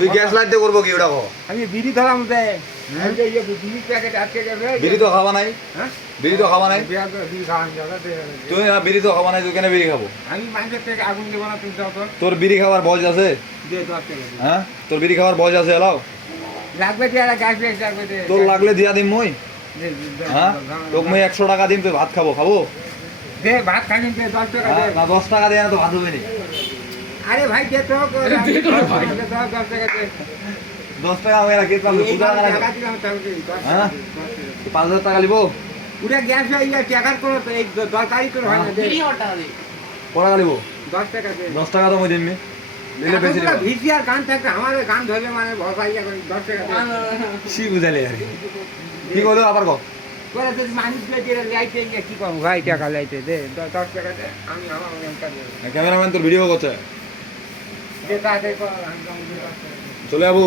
তুই gas light দিয়ে করবো কি ওটা? আমি বিড়ি ধরাম দে বিড়ি প্যাকেট আটকে যাবে। বিড়ি তো খাওয়া নাই, হ্যাঁ বিড়ি তো খাওয়া নাই। বিড়ি খাওয়ান যাবে। তুই বিড়ি তো খাওয়া নাই, তুই কেন বিড়ি খাবো? আমি মানুষের থেকে আগুন দেবো না, তুমি যাও তো। তোর বিড়ি খাওয়ার বয়স আছে? দিয়ে 10 টাকা দিই। হ্যাঁ, তোর বিড়ি খাওয়ার বয়স আছে? এলাও লাগবে কি আর গ্যাস ব্যাস লাগবে দে। তোর লাগলে দিয়া দিম মই। হ্যাঁ, তোকে মই 100 টাকা দিম, তুই ভাত খাবো খাবো? দে ভাত খাইনি, দে 10 টাকা দে। না 10 টাকা দিয়ে না তো ভাত হবে নি। আরে ভাই দে তো, 10 টাকা দে। 10 টাকা আমি রাখি পাবো, এই 2 টাকা টাকা রাখি। দিলাম তাহলে 10 হ্যাঁ? টাকা। 5000 টাকা লিবো? পুরা গ্যাস হয়ে টাকার কোনো তো এই দরকারি তো হয় না দে। কটা টাকা লিবো? 10 টাকা দে। 10 টাকা তো মই দিম নি। দিলে বেশি পুরা ভিসি আর গান থাকতে আমার গান ধরলে মানে ভরপাইয়া করে 10 টাকা দে। কি বুঝালি আরে? কি কইলো আবার কও? করে যদি মানুষ দিয়ে লাইটে কি করব ভাই, টাকা লাইটে দে 10 টাকা দে। আমি আমার অঙ্কা দেব। ক্যামেরাম্যান তোর ভিডিও করছে, যে তাতে কর আমি চলে যাবো।